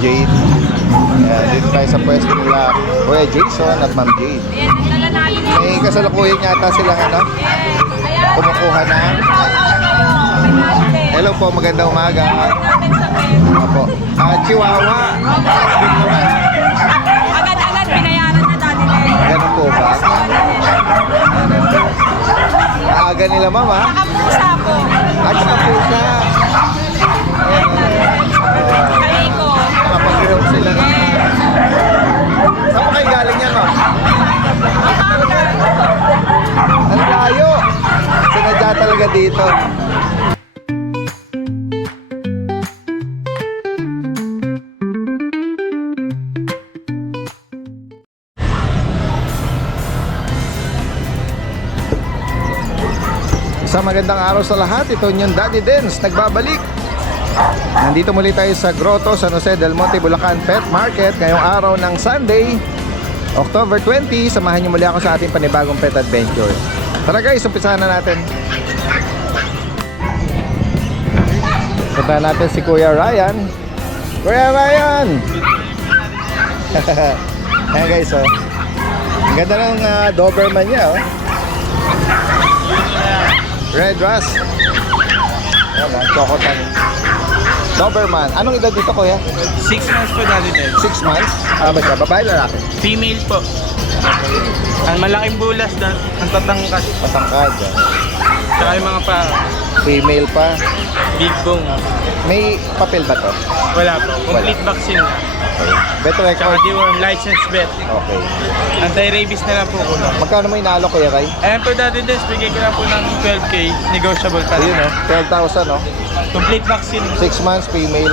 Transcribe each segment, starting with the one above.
Jade. Ayan, dito tayo sa pwesto nila Kuya Jason at Ma'am Jade. May kasalukuyan yata silang kumukuha na. Hello po, magandang umaga. Opo. Chihuahua. Agad-agad binayaran na dati din. Ganun po ba? Maaga nila, mama. Nakapusa po. At saka pusa. Kaliko. Kapag-group sila na. Saan pa kayo galing yan, ma'am? Ang layo. Sinadya talaga dito. Sa magandang araw sa lahat, ito yung Daddy Dens nagbabalik. Nandito muli tayo sa Grotto, San Jose del Monte, Bulacan Pet Market ngayong araw ng Sunday, October 20. Samahan niyo muli ako sa ating panibagong pet adventure. Tara guys, umpisahan na natin. Puntahan natin si Kuya Ryan. Kuya Ryan! Ayan guys, oh. Ang ganda ng Doberman niya, oh. Red Rust. Ayan, Chocotan. Doberman. Anong edad dito, kuya? 6 months po dati din. 6 months? Ba siya? Babae, lalaki? Female po. Ang malaking bulas na, ang tatangkas. Matangkad. Tsaka yung mga pa, Female pa. big bone. May papel ba to? Wala po. Complete vaccine na. Better Tsaka record? deworm, license vet. Okay. Anti-rabies na lang po ko lang. Magkano mo inalo, kuya Ray? Ayan po dati din, bigay ko na po ng 12K. Negotiable pa Ayun, rin. oh. 12,000, oh. Complete vaccine. 6 months, female.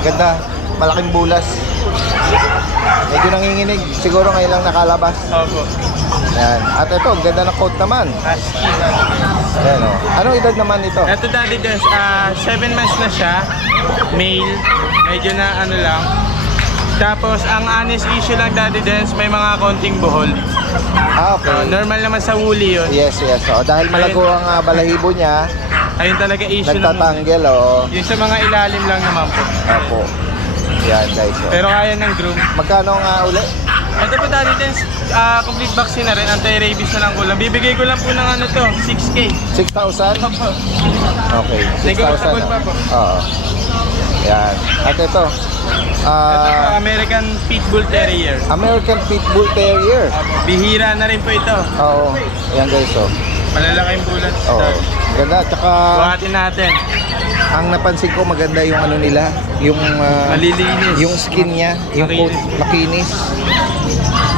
Ganda. Malaking bulas. Medyo nanginginig. Siguro ngayon lang nakalabas. Opo. Yan. At ito, ang ganda ng coat naman. Husky. Ayan, oh. Anong edad naman ito? Ito dati din, 7 months na siya. Male. Medyo na ano lang. Tapos, ang honest issue lang dati din, may mga konting buhol. Okay. Normal naman sa woolly yun. Yes, yes. Oh, dahil malago ang balahibo niya, Ayun talaga issue lang. nagtatanggel, oh. Yung sa mga ilalim lang naman po. Opo. Yan, guys. Oh. Pero kaya ng groom. Magkano nga uli? Ito po dati din, complete vaccine na rin, anti-rabies na lang ko lang. Bibigay ko lang po ng ano to, 6K. 6,000? Opo. Okay. 6,000. Negotiable pa po. Oo. Yan. At ito, Ito po, American Pitbull Terrier. American Pitbull Terrier. Opo. Bihira na rin po ito. Oo. Yan, guys. Oh. Malalaking bulat. Oo. Ganda. Tsaka, Buhatin natin. ang napansin ko maganda yung ano nila, yung Malilinis. yung skin niya, yung coat, makinis.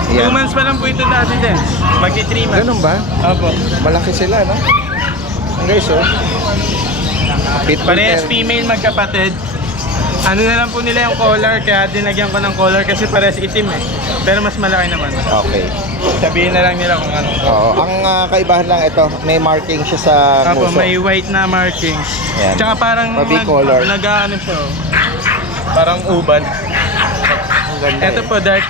2 Yan. months pa lang po ito dati din. Magki 3 months. Ganun ba? Opo. Malaki sila, no? Ang guys, oh. Pitbull Parehas Terrier. female magkapatid. Ano na lang po nila yung collar, kaya dinagyan ko ng collar kasi parehas itim eh. Pero mas malaki naman. Okay. Sabihin na lang nila kung ano. Oo. Ang kaibahan lang ito, may marking siya sa Apo, nguso. may white na markings. Yan. Tsaka parang Mabicolor. nag-ano siya. Oh. Parang uban. Ang ganda, Ito eh. po, dark.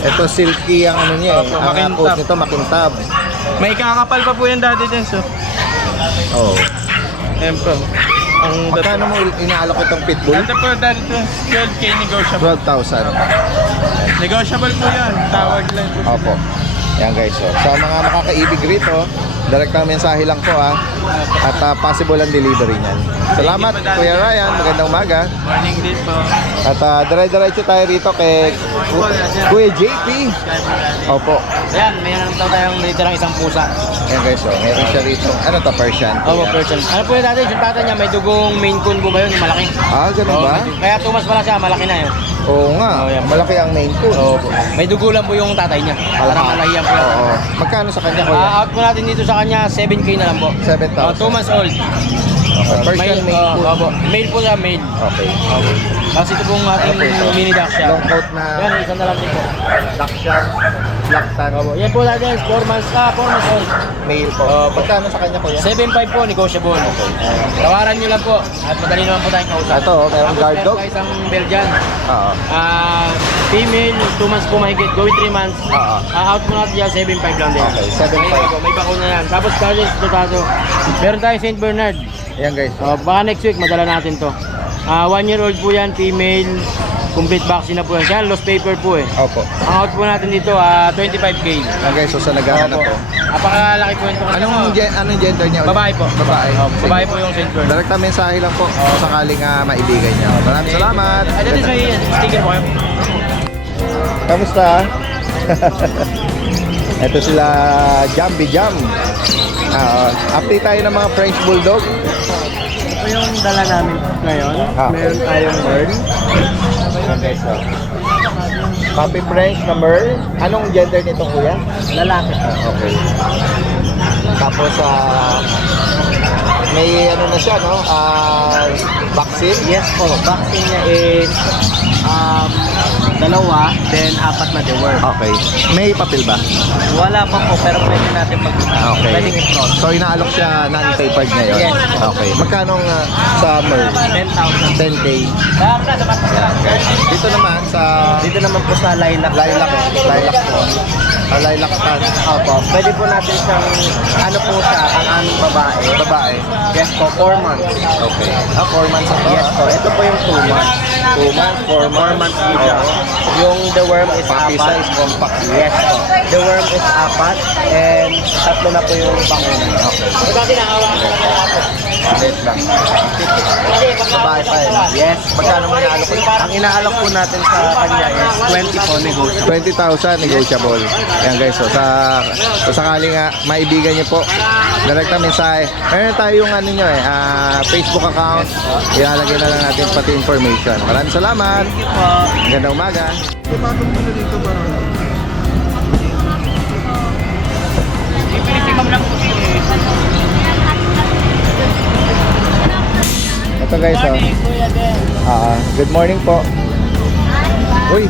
Ito silky ang ano niya, eh. Opo, Ang makintab. coat nito makintab. May kakapal pa po yung dati din, so. Oo. Ayan po. Ang Magkano mo inaalok itong pitbull? Ito po, dati po, 12K negotiable. 12,000. Negotiable po yan. Tawag lang po. Opo. Yan guys, oh. Sa mga makakaibig rito, direktang mensahe lang po at possible ang delivery niyan. Salamat Kuya Ryan, magandang umaga. Morning din po. At dire-diretso tayo rito kay Kuya JP. Opo. Ayan, mayroon daw tayong litirang isang pusa. Yan guys, oh. Meron siya rito. Ano to, Persian? Opo, Kuya? person. Ano po yung tatay? Yung tatay niya, may dugong Maine Coon po ba yun? Malaki. Ah, ganun Oo, ba? kaya tumas pala siya, malaki na yun. Oo nga, Oo, yan. malaki ang main coon. Opo. May dugo lang po yung tatay niya. Parang alahiyan po yan. Oo. Magkano sa kanya, Kuya? Out po natin dito sa kanya, 7K na lang po. 7,000. 2 months old. Persian main coon. Opo. Male po siya, male. Okay. Opo. Tapos ito pong ating Ano po ito? mini Dachshund. Long coat na Yan, isa na lang din po. Dachshund, black tan, Opo. Yan po natin, 4 months old. male po. Opo. Magkano sa kanya, Kuya? 7.5 po, negotiable. Tawaran nyo lang po. At madali naman po tayong kausap. Ito, oh, merong Tapos guard meron dog. tayo isang Belgian. Oo. Female, 2 months po mahigit, going 3 months. Oo. Out mo natin dyan, 7.5 lang din. Okay, 7.5. May bakuna yan. Tapos Carlos Dotado. Meron tayong St. Bernard. Ayan guys. Baka next week, madala natin to. 1-year-old po yan, female. Complete vaccine na po yan. Kaya lost paper po eh. Opo. Ang out po natin dito, 25K. Guys, so sa naghahanap po. Napakalaki po ito. Anong gender niya? ulit? Babae po. Babae. Babae po yung St. Bernard. Direkta mensahe lang po kung sakaling maibigan niya. Maraming salamat. Ay, dito may sticker po kayo. Kamusta? Ito sila Jambi Jam. Update tayo ng mga French Bulldog. Ito yung dala namin ngayon. Meron tayong Merl. Okay, so. Puppy French na Merl. Anong gender nito, kuya? Lalaki. Okay. Tapos, may ano na siya, no? Vaccine? Yes po. Vaccine niya is 2, then 4 na deworm. Okay. May papel ba? Wala pa po, pero pwede natin Okay. pwedeng i-cross. So, inaalok siya non-papered ngayon? Yes. Okay. Magkano sa Merl? 10,000. 10K. Dito naman sa Dito naman po sa lilac. lilac po. Lilac tan. Opo. Pwede po natin siyang, ano po siya, ang aming babae. Babae. Yes po, 4 months. Okay. 4 months ito. Yes po. Ito po yung 2 months. 2 months, 4 months. po siya. Yung the worm is Puppy 4. size, compact. Yes po. The worm is 4 and 3 na po yung bakuna. Okay. Wait lang. Babae pa eh. Yes. Magkano mo inaalok? Ang inaalok po natin sa kanya is 20 po negotiable. 20,000 negotiable. Yan guys, so sakaling maibigan niyo po, direkta mensahe. Meron tayong ano nyo Facebook account. Ilalagay na lang natin pati information. Maraming salamat. Magandang umaga. Ito guys, good morning po. Uy,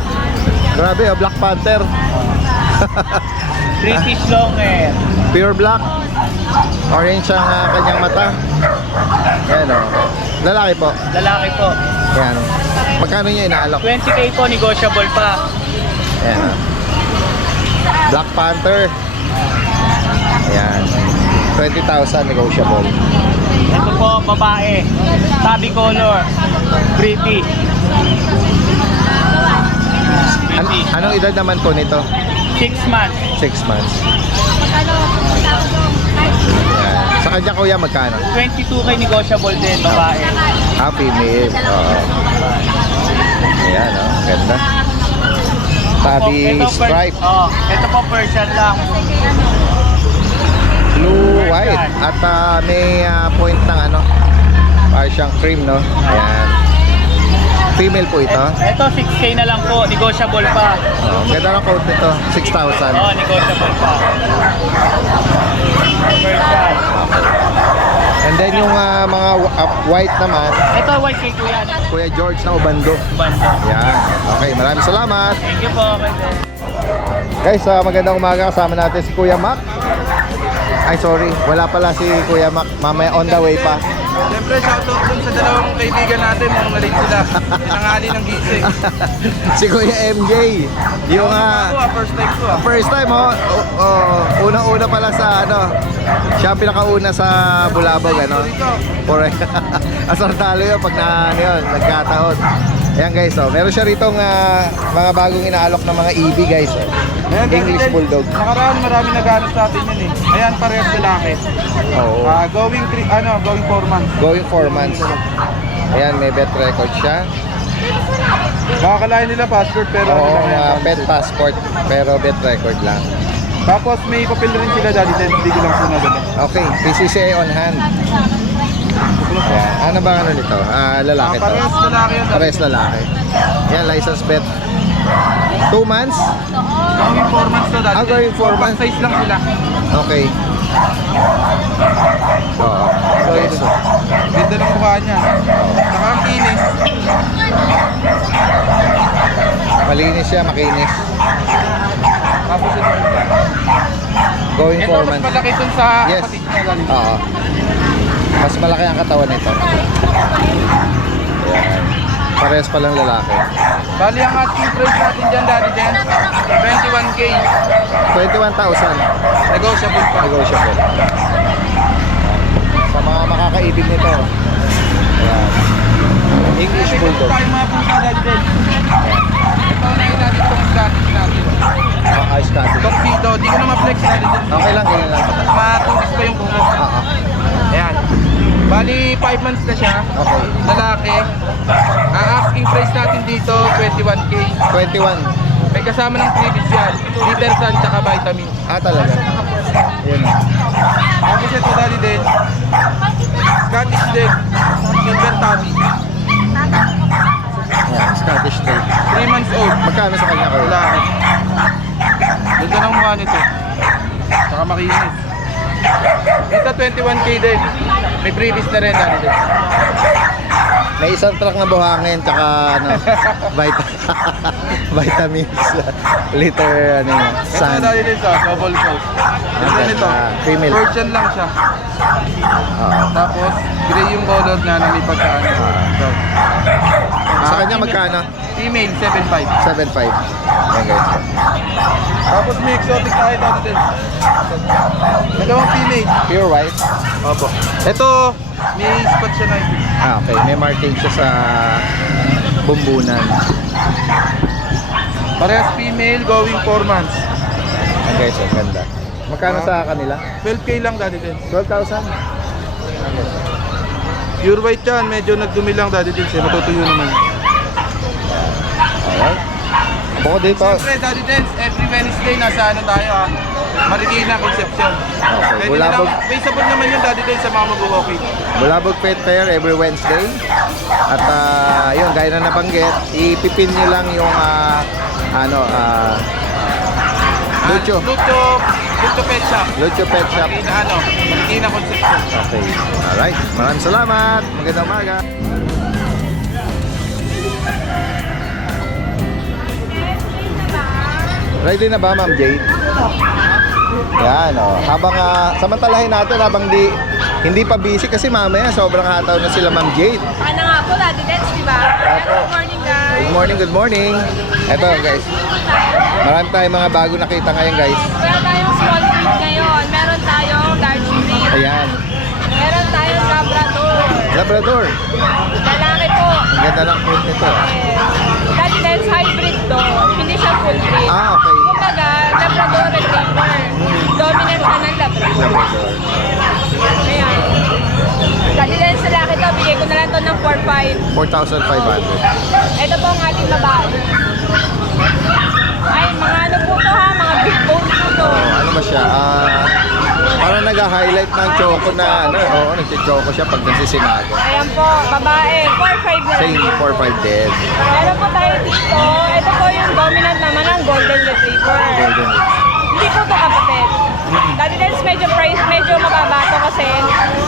grabe Black Panther. British long hair. Pure black. Orange ang kanyang mata. Yan o. Lalaki po. Lalaki po. Yan o. Magkano niya inaalok? 20K po, negotiable pa. Yan o. Black Panther. Yan. 20,000 negotiable. Ito po, babae. Tabby color. Pretty. Anong edad naman po nito? 6 months. 6 months. Yan. Sa kanya kuya magkano? 22K negotiable din, babae. Female. Oo. Ayan o. Ganda. Tabby stripe. Ito po Persian lang. Blue, white. At may point ng ano. Parang siyang cream, no? Ayan. Female po ito. Ito 6K na lang po, negotiable pa. Ganda ng coat nito. 6,000. Negotiable pa. Persian. And then yung mga white naman, Ito white kay Kuya. Kuya George na Ubando. Banda. Yan. Okay, maraming salamat. Thank you po. Guys, magandang umaga. Kasama natin si Kuya Mac. Ay, sorry. Wala pala si Kuya Mac. Mamaya on the way pa. Siyempre, shoutout dun sa dalawang kaibigan natin, mga nalit sila. Tinangali ng gising. Si Kuya MJ. Yung First time ko first time unang-una pala sa ano. Siya ang pinakauna sa Bulabog ano. Correct. Asartalo yun pag nagkataon. Ayan guys, meron siya ritong mga bagong inaalok ng mga EB guys. English Bulldog. Nakaraan marami naghanap sa atin yun eh. Ayan, parehas lalaki. Oo. Going 4 months. Going 4 months. Ayan, may vet record siya. Makakalain nila passport pero Oo, ano lang yan, pet passport pero vet record lang. Tapos may papel rin sila dali din, hindi ko lang po nagano. Okay, PCCA on hand. Ayan. Ano ba ano nito? Lalaki to. Parehas lalaki yan. Pares lalaki. Yan, license vet. 2 months? Going 4 months to dali. Going 4 months. Size lang sila. Okay. Oo. Okay, so, Ganda ng mukha niya. Saka ang kinis. malinis siya, makinis. Tapos ito. Going Ito 4 mas months. malaki dun sa Yes. kapatid niya dali. Oo. Mas malaki ang katawan nito. Yan. Parehas palang lalaki. Bali ang asking price natin dyan dali din. 21K. 21,000. Negotiable pa. Negotiable. Sa mga makakaibig nito. Ayan. English May Bulldog. tayong mga pusa Daddy Dens. Ito na yun natin itong Scottish natin. Ice Scottish. Tuxedo, di ko na ma-flex Daddy Dens. Okay lang, ganyan lang. Matulis pa yung buhok. Ayan. Bali, 5 months na siya. Okay. Lalaki. Ang asking price natin dito, 21K. 21. May kasama ng previous yan. Litter sun, tsaka vitamin. Talaga. Yan. Tapos ito Daddy Dens. Scottish din. Silver tabby. Yan, Scottish Straight. 3 months old. Magkano sa kanya kayo? Lalaki. Ganda ng mukha nito. Tsaka makinis. Ito 21K din. May previous na rin Daddy Dens. May isang truck na buhangin, tsaka ano, vitamins, liter, ano yun, Ito sun. Daddy Dens, double coat. Ganda nito. Female. Persian lang siya. Oo. Tapos, gray yung color na may pagkaan. So, Sa kanya magkano? female, 7.5. 7.5. Yan guys. Tapos may exotic tayo Daddy Dens. Dalawang female. Pure white. Opo. Ito, may spot siya na ito. Okay. May marking siya sa bumbunan. Parehas female, going 4 months. Yan guys, ang ganda. Magkano sa kanila? 12K lang Daddy Dens. 12,000? Pure white yan, medyo nagdumi lang Daddy Dens. Matutuyo naman. Alright. Bukod dito, Siyempre Daddy Dens, every Wednesday nasa ano tayo ha. Marikina, Concepcion. Okay, Pwede na lang, Bulabog. may sabon naman yung Daddy Dens sa mga mag-walking. Bulabog Pet Fair every Wednesday. At yun, gaya na nabanggit, ipipin nyo lang yung Lucho. Lucho Pet Shop. Lucho Pet Shop. Marikina, Concepcion. Okay. Alright. Maraming salamat. Magandang umaga. Ready na ba, Ma'am Jade? Yan, oh. Habang samantalahin natin habang hindi pa busy kasi mamaya sobrang hataw na sila, Ma'am Jade. Ano nga po, Daddy Dens, di ba? Good morning, guys. Good morning, good morning. Eto, guys. Marami tayong mga bago nakita ngayon, guys. Meron tayong small breed ngayon. Meron tayong large breed. Ayan. Meron tayong Labrador. Labrador. Lalaki po. Ang ganda ng print nito. Daddy Dens, hybrid to. Hindi siya full breed. Okay. Kumbaga, Labrador Retriever. Dominant siya ng Labrador. Labrador. Ayan. Daddy Dens, lalaki to. Bigay ko na lang to ng 4,500. 4,500. Ito po ang ating babae. Ay, mga ano po to ha? Mga big bone po to. Ano ba siya? Parang nag-highlight ng choco na oo, nagsi-choco siya pag nagsisinago. Ayan po, babae. 4,500 na lang. Same 4-5 din. Meron po tayo dito. Ito po yung dominant naman ng Golden Retriever. Golden. Hindi po ito kapatid. Daddy Dens, medyo mababa to kasi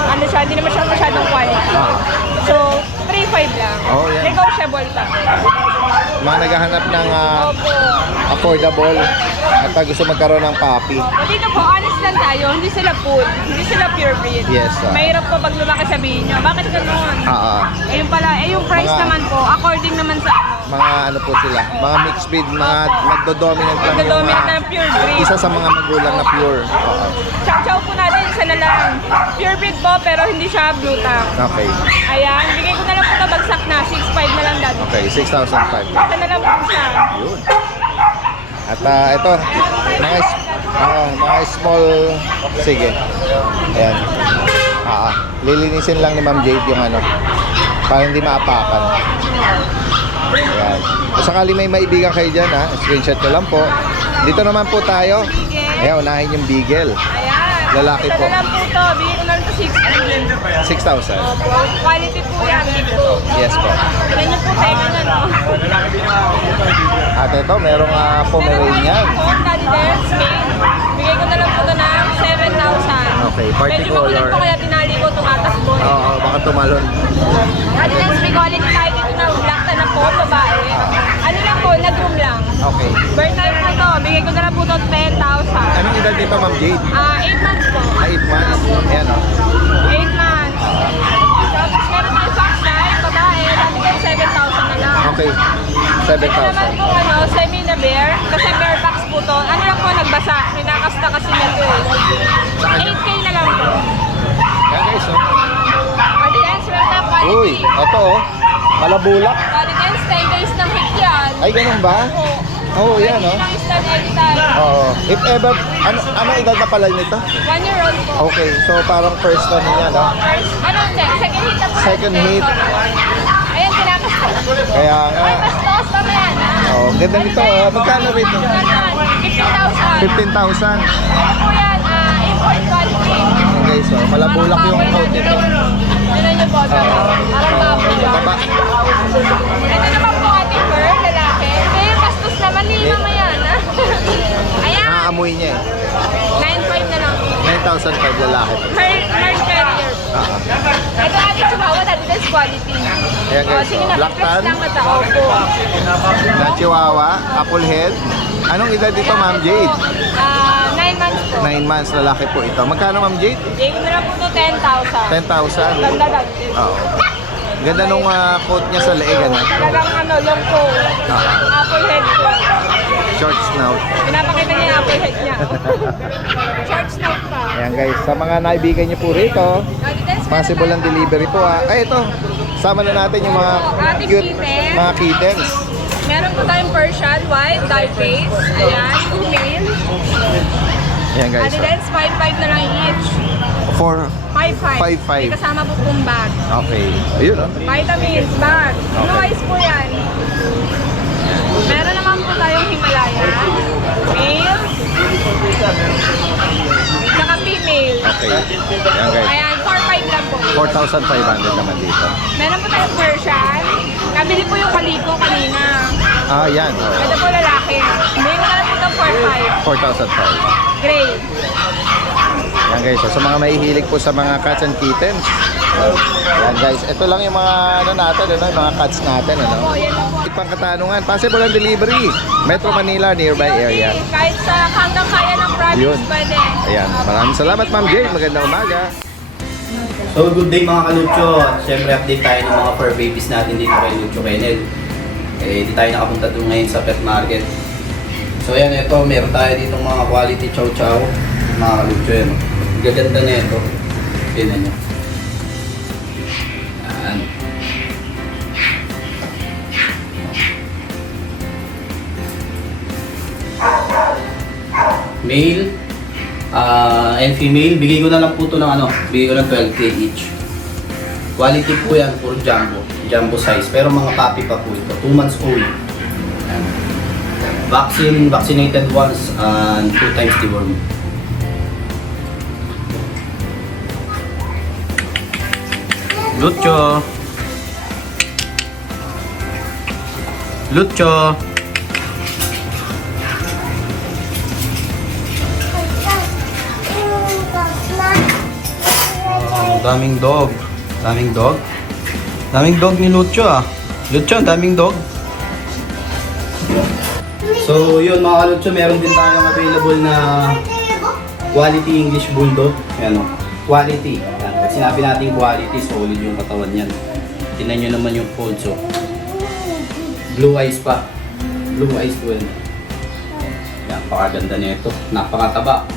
ano siya, hindi naman siya masyadong quality. So, 3,500 lang. Oh, yan. Negotiable pa. Mga naghahanap ng Opo. affordable at gusto magkaroon ng puppy. O dito po, honest lang tayo, hindi sila full, hindi sila pure breed. Yes, Mahirap po pag lumaki sabihin nyo, bakit ganun? Yung pala, yung price Mga- naman po, according naman sa Mga ano po sila, mga mixed breed, mga nagdo-dominant lang yung nagdo-dominate ng pure breed. isa sa mga magulang na pure. Oo. Chow-chow po natin, isa na lang. Pure breed po, pero hindi siya blue tongue. Okay. Ayan, bigay ko na lang po ito, bagsak na, 6,500 na lang dati. Okay, 6,500. Isa na lang po siya. Yun. At ito, mga small, sige. Ayan. Lilinisin lang ni Ma'am Jade yung ano, para hindi maapakan. Ayan. Kung sakali may maibigan kayo dyan, screenshot nyo lang po. Dito naman po tayo. Ayan, unahin yung Beagle. Ayan. Lalaki Isa po. na lang po ito, bigay ko na lang ito 6,000. 6,000. Opo, quality po yan, big po. Yes po. Ganyan po tayo na, no? At ito, merong Pomeranian. Meron po, Daddy Dens, male. Bigay ko na lang po ito ng 7,000. Okay, party Medyo makulit color. po kaya tinali ko, tumatakbo. Oo, baka tumalon. Daddy Dens, may quality tayo dito na black na po, babae. Ano lang po, nag-room lang. Okay. Birth time po ito, bigay ko na lang po ito 10,000. Anong edad dito, Ma'am Jade? 8 months po. 8 months. Ayan o. 8 months. Tapos meron tayong fox type, babae, dati kayo 7,000 na lang. Okay. Ito naman 7,000. po, semi na bear, kasi bear box po to. Ano lang po, nagbasa, kinakasta kasi nito eh. 8K na lang po. Yan guys, oh. Pwede yan, meron tayong quality. Uy, ito oh. Malabulak. Daddy Dance, 10 days ng hit yan. Ay, ganun ba? Oo, yan, no? Ng stud anytime. Oo. If ever, ano edad na pala nito? 1 year old po. Okay, so parang first one niya, no? First, check? Second hit na po. Second hit. Ayan, tinakas ko. Kaya nga. Ay, mas lost kami yan. Oh, ganda nito. Magkano rito? 15,000. 15,000. Ano po yan? Import quality. Okay, so malabulak yung coat nito. Tignan niyo po, parang baboy. Baba. Ito naman po ating girl, lalaki. Kaya bastos naman, lima mo yan. Ayan, Naaamoy niya eh. 9.5 na lang. 9,005 lalaki. Her carrier. Ito ating chihuahua, dati that's quality. Ayan guys, Sige na, black tan, lang mata. Opo. na chihuahua, apple head. Anong edad dito, Ma'am Jade? 9 months po. 9 months lalaki po ito. Magkano, Ma'am Jade? Jake mo na po ito, 10,000. 10,000. Ganda dati. Oo. Ganda nung coat niya sa leeg, ano? Talagang long coat. Apple head po. Short snout. Pinapakita niya yung apple head niya. Short snout pa. Ayan guys, sa mga naibigan niyo po rito, possible ang delivery po ha. Ay ito, sama na natin yung mga Ating cute, kittens. mga kittens. Meron po tayong Persian, white, dark face. Ayan, 2 male. Ayan guys, Adidance, 5.5 na lang each. for 5.5. 5.5. May kasama po pong bag. okay. Ayun oh. Vitamins, bag. Blue eyes po yan. Meron naman po tayong Himalaya. Male. Saka female. Okay. Ayan guys, Ayan, 4.5 lang po. 4,500 naman dito. Meron po tayong Persian. Nabili po yung kaliko kanina. Ah, yan. Oh. Ito po lalaki. Hindi ko na lang po itong 4.5. 4,500. Gray. Ayan guys, so, sa mga mahihilig po sa mga cats and kittens. Ayan guys, ito lang yung mga ano natin, ano, yung mga cats natin, ano. Po, yan lang po. Pang katanungan, possible ang delivery. Metro Manila, nearby area. Kahit sa hanggang kaya ng province, Yun. pwede. Ayan, maraming salamat Ma'am Jane. Magandang umaga. So good day mga kalucho. Siyempre update tayo ng mga fur babies natin dito kay Lucho Kennel. Di tayo nakapunta doon ngayon sa pet market. So ayan, ito meron tayo dito mga quality chow chow. Mga kalucho yan. Gaganda na ito. Tignan nyo. Yan. Male and female, bigay ko na lang po ito ng bigay ko ng 12k each. Quality po yan, puro jumbo size, pero mga puppy pa po ito, 2 months old. Ayan. Vaccinated once and 2 times dewormed. Lucho. Daming dog. Daming dog ni Lucho ah. Lucho, daming dog. So yun mga Lucho, meron din tayong available na quality English Bulldog. Ayan o, quality. Ayan. Pag sinabi natin quality, solid yung katawan niyan. Tingnan nyo naman yung folds oh. Blue eyes pa. Blue eyes po yan. Napakaganda nito. Napakataba.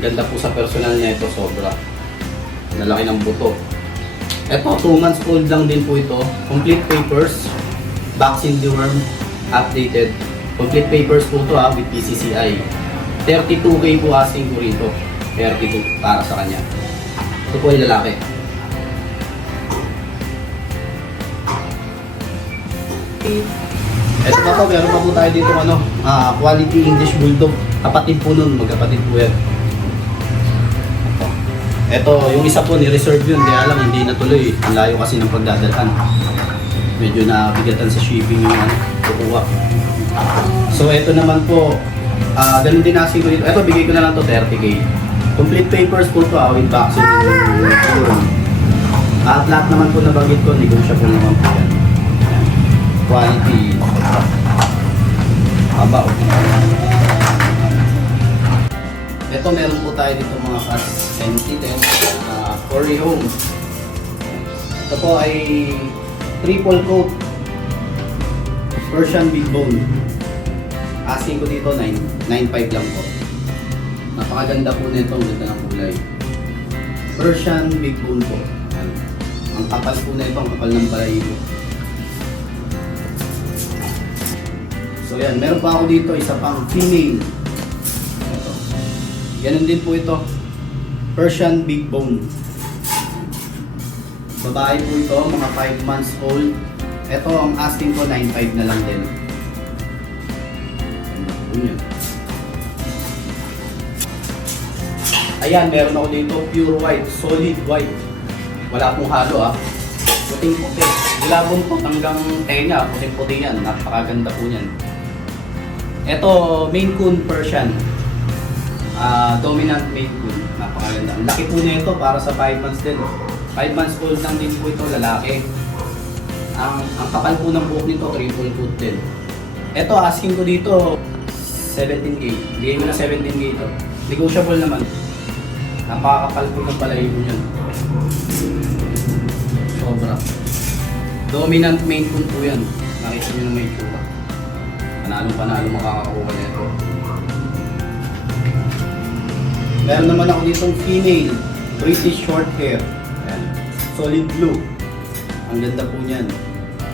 Ganda po sa personal niya ito, sobra. Nalaki ng buto. Ito, 2 months old lang din po ito. Complete papers. Vaccine deworm. Updated. Complete papers po ito with PCCI. 32k po asking ko rito. 32 para sa kanya. Ito po ay lalaki. Ito pa po, meron pa po tayo dito quality English Bulldog. Kapatid po nun, magkapatid po yan. Ito, yung isa po ni-reserve yun, kaya lang hindi natuloy. Ang layo kasi ng pagdadalhan. Medyo nabigatan sa shipping yung kukuha. So ito naman po, ganun din asking ko dito. Ito, bigay ko na lang to 30k. Complete papers po to with vaccine. At lahat naman po nabanggit ko, negotiable naman po yan. Quality. Haba. Ito, meron po tayo dito mga cats and kittens for home. Ito po ay triple coat Persian big bone. Asking ko dito 9.5 lang po. Napakaganda po nito, ang ganda ng kulay. Persian big bone po. Ang kapal po na ito, ang kapal ng balahibo. So yan, meron pa ako dito isa pang female. Ito. Ganun din po ito. Persian Big Bone. Babae po ito, mga 5 months old. Ito ang asking ko 9.5 na lang din. Yan. Ayan, meron ako dito pure white, solid white. Wala pong halo Puting puti. Mula buntot hanggang tenga, puting puti yan. Napakaganda po yan. Ito, Maine Coon Persian. Dominant Maine Coon. Napakaganda. Ang laki po nito para sa 5 months din. 5 months old lang din po ito, lalaki. Ang kapal po ng buhok nito, triple coat din. Ito, asking ko dito, 17K. Bigay ko na 17K ito. Negotiable naman. Napakakapal po ng balahibo niyan. Sobra. Dominant Maine Coon po yan. Nakita nyo na may tsura. Panalo makakakuha na ito. Meron naman ako ditong female. British short hair. Ayan. Solid blue. Ang ganda po niyan.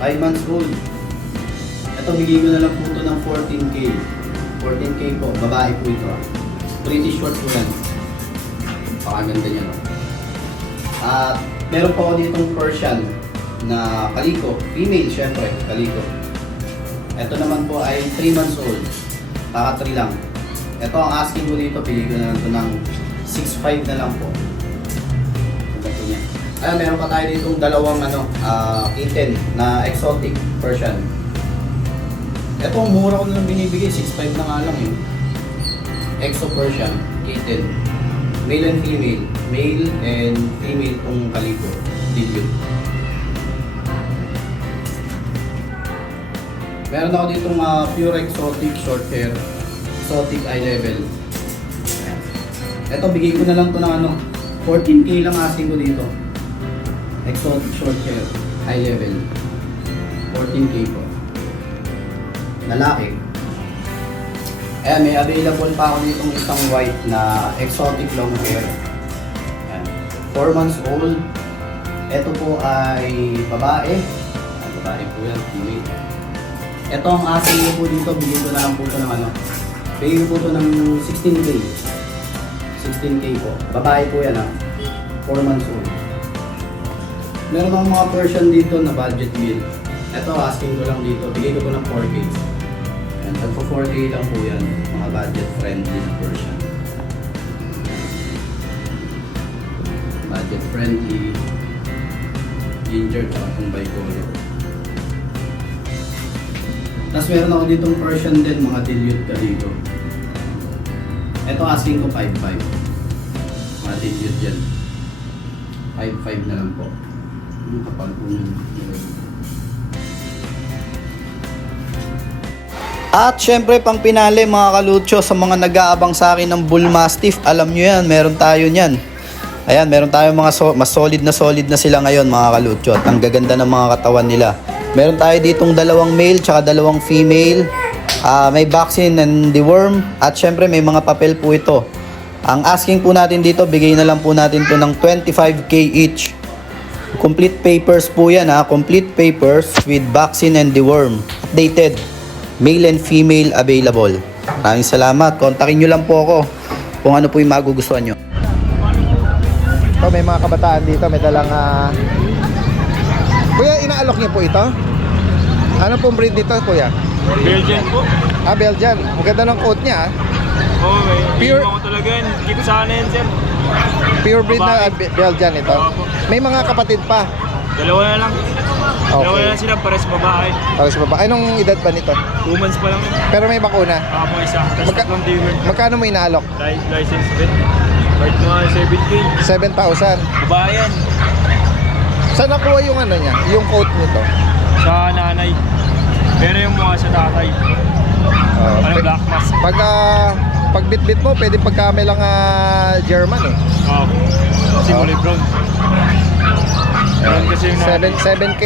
5 months old. Ito, bigay ko na lang po ito ng 14K. 14K po. Babae po ito. British short po yan. Pakaganda niya. At meron pa ako ditong Persian na kaliko. Female, syempre. Kaliko. Ito naman po ay 3 months old. Taka 3 lang. Ito ang asking ko dito. Bigay ko na lang ito ng 6.5 na lang po. Ito po niya. Ayan, meron pa tayo ditong dalawang kitten na exotic Persian. Ito, ang mura ko na lang binibigay. 6.5 na nga lang yun. Exo Persian, kitten. Male and female. Male and female tong kaliko. Dilute. Meron ako ditong pure exotic short hair. Exotic eye level. Ayan. Ito, bigay ko na lang to ng 14K lang asking ko dito. Exotic short hair, eye level. 14K po. Lalaki. Ayan, may available pa ako ditong isang white na exotic long hair. Ayan. 4 months old. Ito po ay babae. Ayan, babae po yan. Female. Ito ang asking ko po dito. Bigyan ko na lang po ito ng bigyan ko po ito ng 16K. 16K po. Babae po yan 4 months old. Meron akong mga Persian dito na budget meal. Ito, asking ko lang dito. Bigay ko po ng 4K. Yan, tagpo 4K lang po yan. Mga budget friendly na Persian. Budget friendly. Ginger tsaka itong bicolor. Tapos meron ako ditong Persian din, mga dilute ka dito. Ito, asking ko 5.5. Mga dilute yan. 5.5 na lang po. Ang kapal po yun. At syempre pang pinali mga kalutso sa mga nag-aabang sa akin ng Bull Mastiff, alam nyo yan, meron tayo nyan. Ayan, meron tayo mga mas solid na sila ngayon mga kalutso. At ang gaganda ng mga katawan nila. Meron tayo ditong dalawang male tsaka dalawang female. May vaccine and deworm. At syempre may mga papel po ito. Ang asking po natin dito, bigay na lang po natin to ng 25K each. Complete papers po yan complete papers with vaccine and deworm. Updated. Male and female available. Maraming salamat. Kontakin nyo lang po ako kung ano po yung magugustuhan nyo. Ito, may mga kabataan dito. May dalang Kuya, inaalok niyo po ito? Ano pong breed nito, kuya? Belgian po. Belgian. Ang ganda ng coat niya Okay. Pure- Hindi mo talaga yan. Keep sana yan, sir. Pure breed na Babae. Belgian ito. Opo. May mga kapatid pa. Dalawa na lang. Dalawa na Okay. lang sila, pares babae. Tapos baba. Anong edad ba nito? 2 months pa lang yun. Pero may bakuna. Ako isa. Tapos Magka- tatlong dealer. Magkano mo inaalok? License din. Part mga 7K. 7,000. Babae yan. Saan nakuha yung ano niya? Yung coat nito? Sa nanay. Pero yung mga sa tatay. Ano, black mask. Pag bit-bit mo, pwede pagkame lang German eh. Kasi kulay brown. Meron kasi yung nanay. 7K.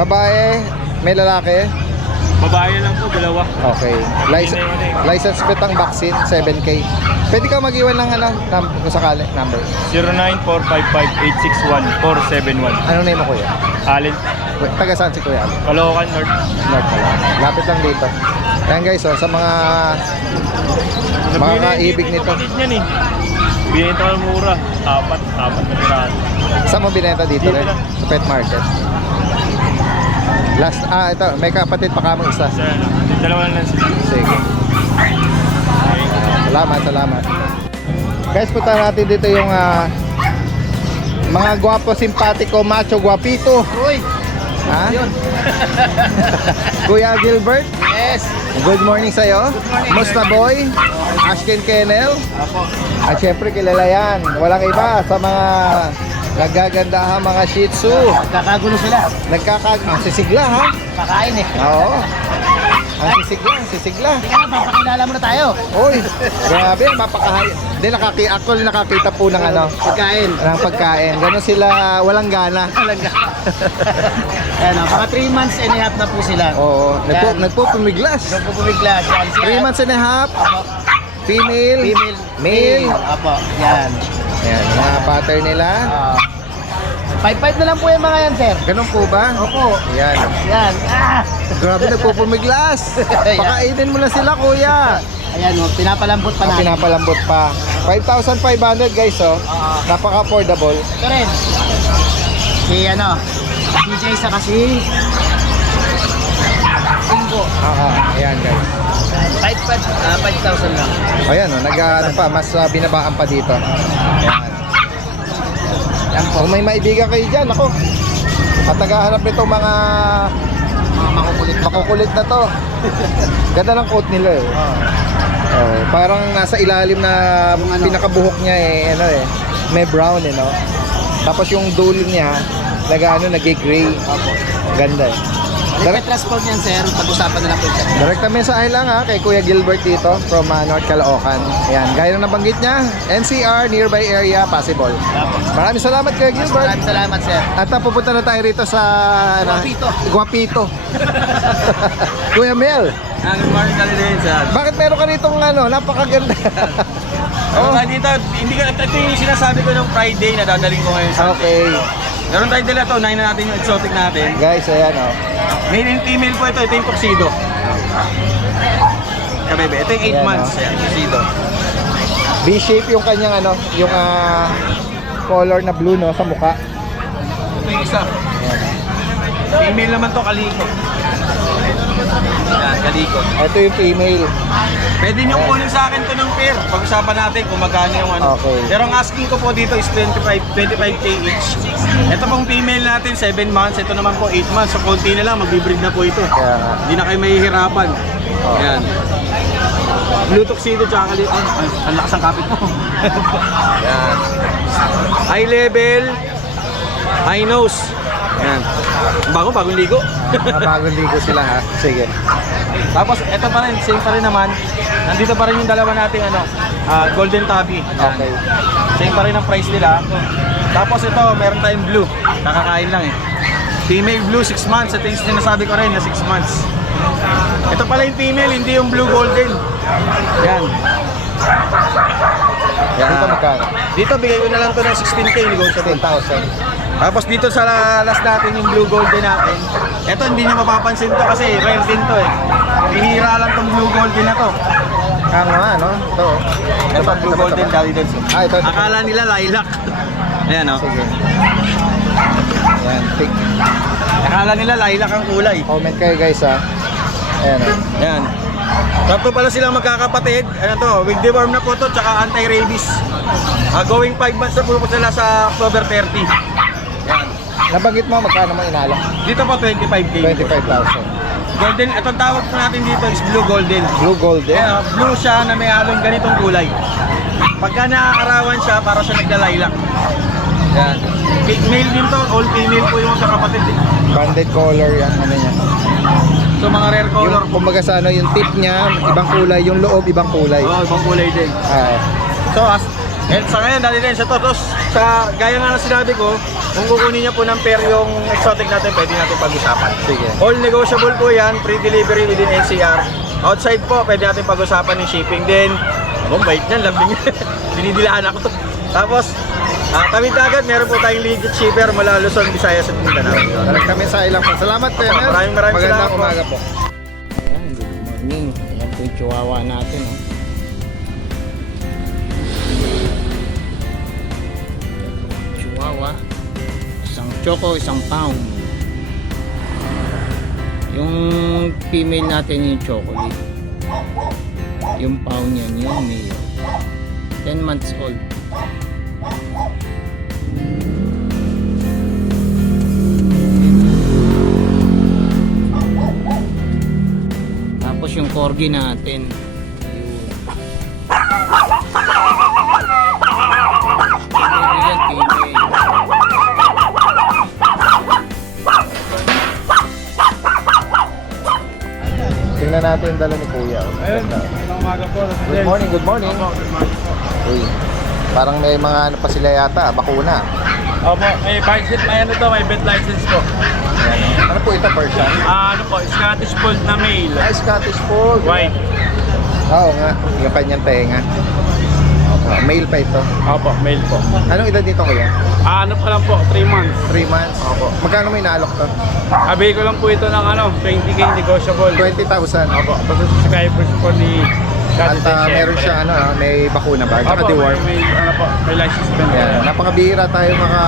Babae, may lalaki. Babae lang po, dalawa. Okay. License plate ang vaccine, 7K. Pwede ka mag-iwan ng kung sakali, number. 09455861471. Ano name mo, kuya? Alin, Taga saan si Kuya Allen? Caloocan North. North pala. Lapit lang dito. Ayan guys, sa mga kaibig nito. Kapatid niyan eh. Binenta ko mura. Apat na tirahan. Saan mo binenta dito Dito rin? lang. Sa pet market. Last, ito, may kapatid pa kamo isa. Sa dalawa lang sila. Sige. Salamat. Guys, punta natin dito yung mga gwapo, simpatiko, macho, guapito. Uy! Ha? Kuya Gilbert? Yes! Good morning sa'yo. Musta boy? Ashken Kennel? At syempre kilala yan. Walang iba sa mga nagagandahan mga Shih Tzu. Kakagulo sila. Ang sisigla ha? Pakain eh. Oo. Ang sisigla. Kaya papakilala mo na tayo. Oy, grabe, mapakahay. Hindi, ako nakakita po ng Pagkain. ng pagkain. Ganon sila, walang gana. Talaga. Ayan o, mga 3 months and a half na po sila. Oo, Yan. nagpupumiglas. Nagpupumiglas. Yan. 3 months and a half, female, Female. male. Apo. Yan. Yan, mga pattern nila. 5-5 na lang po yung mga yan, sir. Ganon po ba? Opo. Yan. Yan. Grabe, nagpupumiglas. Pakainin mo na sila, kuya. Ayan o, pinapalambot pa natin. Pinapalambot pa. 5,500 guys, oh. Napaka-affordable. Ito rin. Si DJ sa kasi Bingo. Ayan guys. 5,000 lang. Ayan, oh, mas binabaan pa dito. Ayan. Kung may maibigan kayo dyan, ako. At naghahanap nito mga makukulit na to. Ganda ng coat nila eh. Oh, parang nasa ilalim na pinakabuhok niya may brown no. Tapos yung dulo niya nag-gray. Ganda eh. Direct transport niyan, sir. Pag-usapan na lang po siya. Direct mensahe lang kay Kuya Gilbert dito from North Caloocan. Ayan, gaya ng nabanggit niya, NCR, nearby area, possible. Maraming salamat Kuya Gilbert. Maraming salamat, sir. At pupunta na tayo rito sa Guapito. Kuya Mel, Good morning kali din sa. bakit meron ka ditong napakaganda? Dito, hindi ka, ito yung sinasabi ko ng Friday na dadaling ko ngayon sa. Okay. Meron tayo dala to, unahin na natin yung exotic natin. Guys, ayan oh. Male and female po ito yung tuxedo. Kabebe, ito yung 8 Ayan, months, oh. yan, tuxedo. V-shape yung kanyang yung color na blue no sa mukha. Ito yung isa. Female naman to, kaliko. Yan, kaliko. Ito yung female. Pwede niyong kunin sa akin to ng pair. Pag-usapan natin kung magkano yung Okay. Pero ang asking ko po dito is 25K each. Ito pong female natin, 7 months. Ito naman po 8 months. So konti na lang, magbe-breed na po ito. Kaya nga. Hindi na kayo mahihirapan. Yan. Blue tuxedo tsaka kaliko. Ang lakas ang kapit mo. Yan. High level, high nose. Yan. Bagong ligo. Bagong ligo sila ha. Sige. Tapos ito pa rin, same pa rin naman. Nandito pa rin yung dalawa nating golden tabby. Yan. Okay. Same pa rin ang price nila. Tapos ito, meron tayong blue. Nakakain lang eh. Female blue, 6 months. Ito yung sinasabi ko rin na 6 months. Ito pala yung female, hindi yung blue golden. Yan. Dito magkano? Dito bigay ko na lang to ng 16K negotiable. 10,000. Tapos dito sa last natin yung blue golden natin. Ito hindi nyo mapapansin to kasi rare din to eh. Bihira lang tong blue golden na to. Ano? Ito. Ito blue golden dali din. Ito. Akala nila lilac. Ayan o. Sige. Ayan, pick. Akala nila lilac ang kulay. Comment kayo guys ha. Ayan oh. Ayan. Tatlo pala silang magkakapatid. Ano to, with deworm na po to, tsaka anti-rabies. Going 5 months na po sila sa October 30. Ayan. Nabanggit mo magkano mo inalok? Dito po 25K. 25,000. Golden, itong tawag po natin dito is blue golden. Blue golden. Ayan, blue siya na may halong ganitong kulay. Pagka naaarawan siya, para siya nagla-lilac. Yan. Male din to, all female po yung magkakapatid. Banded color yan, niya. So mga rare color. Yung, kumbaga sa yung tip niya, ibang kulay, yung loob, ibang kulay. Oo, ibang kulay din. Ah, So And sa ngayon, dali din sa Totos, sa gaya nga ng sinabi ko, kung kukunin niya po ng pair yung exotic natin, pwede natin pag-usapan. Sige. All negotiable po yan, free delivery within NCR. Outside po, pwede natin pag-usapan yung shipping din. Ang bait niyan, lambing niya. Binidilaan ako. Tapos, kami dagat, meron po tayong legit shipper mula Luzon, Visayas at Mindanao. Talag kami sa ilang po. Salamat, Kuya Mel. Maraming salamat Magandang po. umaga po. Ayan, good morning. Ayan po yung chihuahua natin. Oh. Chihuahua. Isang choco, isang pound. Yung female natin yung chocolate. Yung pound yan, yung male. 10 months old. Tapos yung corgi natin. Yan, female. Tingnan natin yung dala ni Kuya. Ayun, magandang umaga po. Good morning, good morning. Uy, parang may mga ano pa sila yata, bakuna. Opo, may bike may ano to, may vet license po. Ano po ito, Persian? Ano po, Scottish Fold na male. Ah, Scottish Fold. White. Oo nga, yung kanyang tenga. Male pa ito. Opo, male po. Anong edad dito, Kuya? Ano pa lang po, 3 months. 3 months. Opo. Magkano may naalok to? Abay ko lang po ito ng 20k negotiable. 20,000. Opo, basta subscribers po ni At Scottish meron siya may bakuna ba? Tsaka Opo, deworm. may license din. Yan, napakabihira tayo mga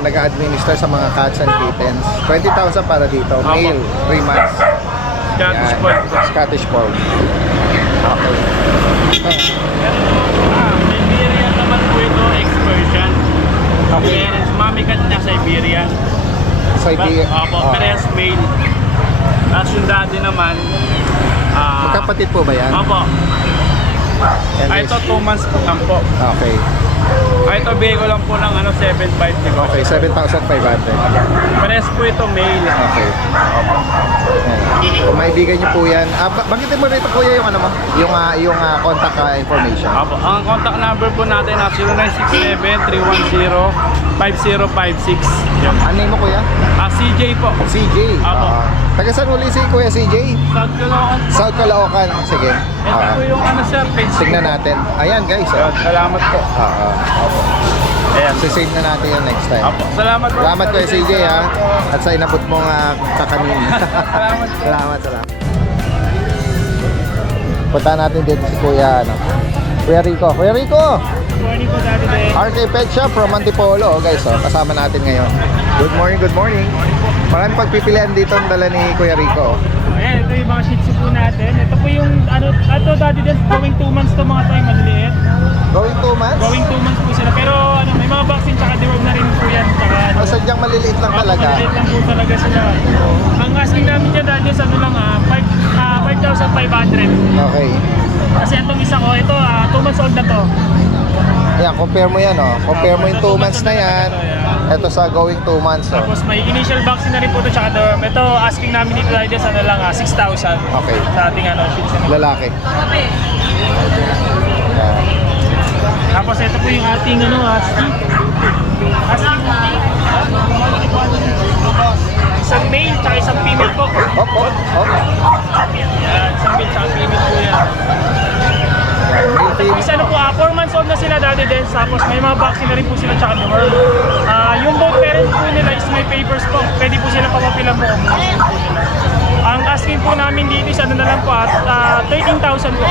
nag-administer sa mga cats and kittens. 20,000 para dito. Male, 3 months. Scottish Yan, Fold. Scottish Fold. Okay. Siberian naman po ito, ex-Persian. Parents, mami cat niya Siberian. Siberia. Opo, parehas male. Tapos yung daddy naman, Magkapatid po ba yan? opo. Yan, Ito guys. 2 months po lang po. Okay. Ito bigay ko lang po ng 7.5 negotiable. Okay, 7,500. Parehas po ito male. Okay. Yan. Kung maibigan niyo po yan. Banggitin mo rito, Kuya, yung yung contact information. Opo, ang contact number po natin na 0967-310-5056. Yan. Ano name mo, Kuya? CJ po. CJ. Apo. Taga saan uli si Kuya CJ? South Caloocan. South Caloocan. Sige. Ito po yung sir, page. Tignan natin. Ayan, guys. Yun, salamat po. Opo. Ayan. Sisave na natin yan next time. Opo, salamat po. Salamat, Kuya CJ, ha. At sa inabot mong kakanin. Salamat po. Salamat. Punta natin dito si Kuya, Kuya Rico. Kuya Rico! Morning po, Daddy Day. RK Pet Shop from Antipolo, guys. Kasama natin ngayon. Good morning, good morning. Maraming pagpipilian dito ang dala ni Kuya Rico. Ayan, ito yung mga Shih Tzu po natin. Ito po yung, ito Daddy Des, going 2 months to mga tayo maliliit. Going 2 months? Going 2 months po sila. Pero may mga vaccine tsaka deworm na rin po yan. Tsaka Sadyang maliliit lang talaga. maliliit lang po talaga sila. Ang asking namin dyan Daddy Des, 5,500. Okay. Kasi itong isa ko, ito 2 months old na to. Yan, compare mo yan, Compare mo yung 2 months na yan. Ito sa going 2 months, Tapos may initial vaccine na rin po ito tsaka deworm. Ito asking namin dito Daddy Des, 6,000. Okay. Sa ating Shih Tzu. Lalaki. Yan. Tapos ito po yung ating husky. Husky po. Isang male tsaka isang female po. Hop. Yan, isang male tsaka female po yan. Isa na po, 4 months old na sila Daddy Des. Tapos may mga vaccine na rin po sila tsaka deworm. Yung both parents po nila is may papers po. Pwede po sila papapilan po. Ang asking po namin dito is na lang po at 13,000 po.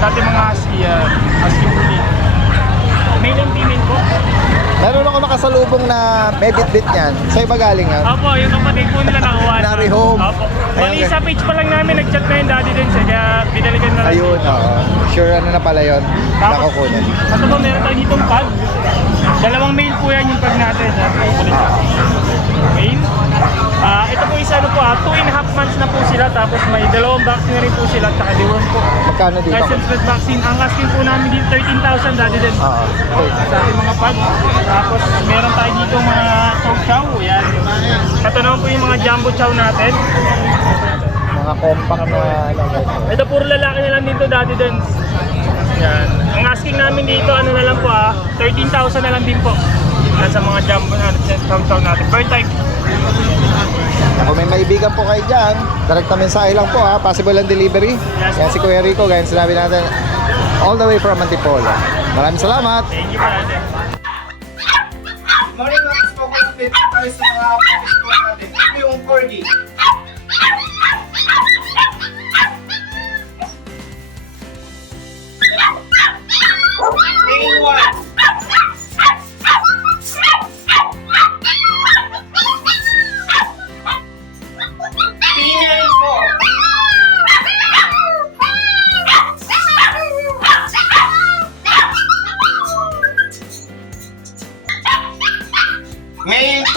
Sa ating mga asking po dito. Male and female po. Meron ako nakasalubong na may bit-bit niyan. Sa'yo ba galing yan? Opo, yung kapatid po nila nakuha. Na-rehome. Opo. Bali Ayun. sa page pa lang namin, nag-chat na yung Daddy Des. Kaya binalikan na lang. Ayun, oo. Sure na pala yun. Nakukunin. Ito po, meron tayo ditong pag. 2 male po yan yung pag natin. Male. Ito po isa 2.5 months na po sila. Tapos may 2 vaccine na rin po sila. Tsaka deworm po. Magkano dito? License plate vaccine. Ang asking po namin dito 13,000 Daddy Des. Oo. Sa ating mga pag. Tapos meron tayo dito mga chow. Yan. Ito naman po yung mga jumbo chow natin. Mga compact na Ito puro lalaki na lang dito Daddy Des. Yan. Ang asking namin dito, ano na lang po 13,000 na lang din po. Yan sa mga jumbo na chow natin. Bird type. Kung may maibigan po kayo dyan, direkta mensahe lang po ha. Possible ang delivery. Yes, Yan po. si Kuya Rico, gaya ng sinabi natin, all the way from Antipolo. Maraming salamat. Thank you po natin. Morning mga smoke update tayo sa mga pag-smoke natin. Ito yung corgi. A1. Female po. Male 2.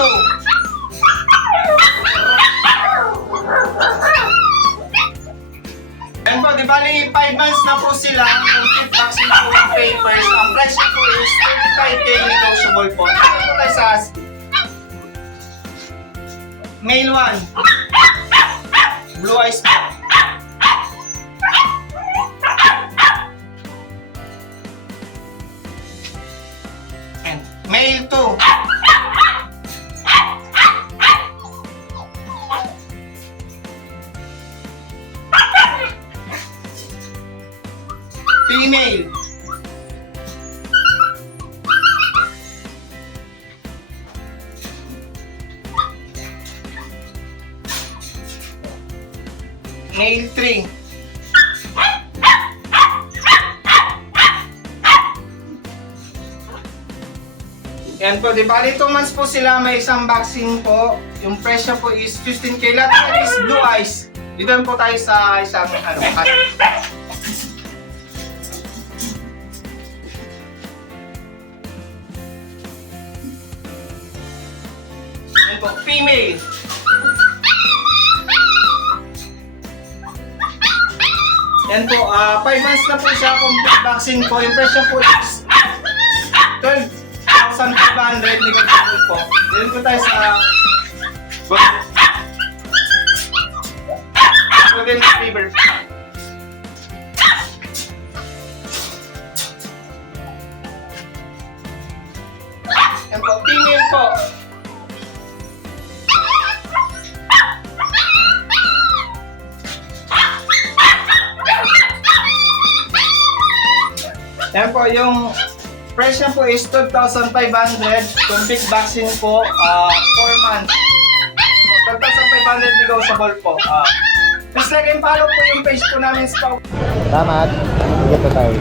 Yan po, di bali 5 months na po sila. Complete vaccine po with papers. Ang price po is 35K negotiable po. Ito po tayo sa Male 1. Blue eyes po. And Male 2. Female. Male 3. Yan po, di bali 2 months po sila, may isang vaccine po. Yung presyo po is 15K. Lahat po is blue eyes. Dito po tayo sa isang Yan po, female. Yan po, 5 months na po siya, complete vaccine po. Yung presyo po is 12,500 negotiable po. Dito po tayo sa Golden Retriever. Yan po, female po. Yan po, yung price niya po is 12,500. Complete vaccine po, 4 months. 12,500 negotiable po. Please like and follow po yung page po namin sa Salamat. Dito tayo.